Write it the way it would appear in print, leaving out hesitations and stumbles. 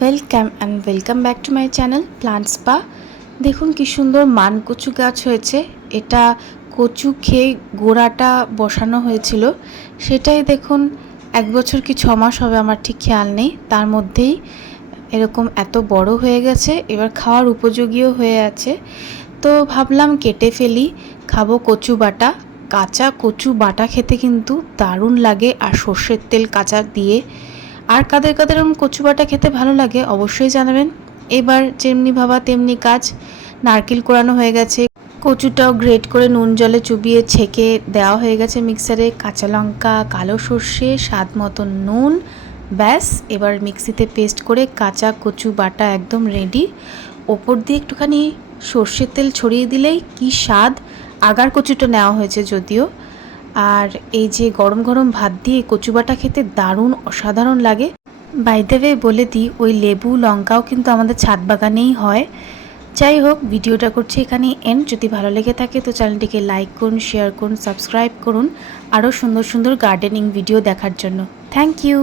Welcome back to my channel plant spa. দেখুন কি সুন্দর মান কচু গাছ হয়েছে। এটা কচু খেয়ে গোড়াটা বসানো হয়েছিল, সেটাই দেখুন 1 বছর কি 6 মাস হবে আমার ঠিক খেয়াল নেই, তার মধ্যেই এরকম এত বড় হয়ে গেছে, এবার খাওয়ার উপযোগীও হয়ে আছে। তো ভাবলাম কেটে ফেলি, খাবো কচু বাটা। কাঁচা কচু বাটা খেতে কিন্তু দারুণ লাগে, আর সর্ষের তেল কাঁচা দিয়ে। আর কাদের কাদের এরকম কচু বাটা খেতে ভালো লাগে অবশ্যই জানাবেন। এবার যেমনি ভাবা তেমনি কাজ, নারকেল কোড়ানো হয়ে গেছে, কচুটাও গ্রেট করে নুন জলে চুবিয়ে ছেঁকে দেওয়া হয়ে গেছে মিক্সারে, কাঁচা লঙ্কা, কালো সর্ষে, স্বাদ মতো নুন, ব্যাস এবার মিক্সিতে পেস্ট করে কাঁচা কচু বাটা একদম রেডি। ওপর দিয়ে একটুখানি সর্ষের তেল ছড়িয়ে দিলেই কি স্বাদ। আগার কচুটা নেওয়া হয়েছে যদিও। আর এই যে গরম গরম ভাত দিয়ে কচু বাটা খেতে দারুণ অসাধারণ লাগে। বাই দ্য ওয়ে বলে দিই, ওই লেবু লঙ্কাও কিন্তু আমাদের ছাদ বাগানেই হয়। যাই হোক, ভিডিওটা করছি এখানেই এন্ড। যদি ভালো লেগে থাকে তো চ্যানেলটিকে লাইক করুন, শেয়ার করুন, সাবস্ক্রাইব করুন আরও সুন্দর সুন্দর গার্ডেনিং ভিডিও দেখার জন্য। Thank you.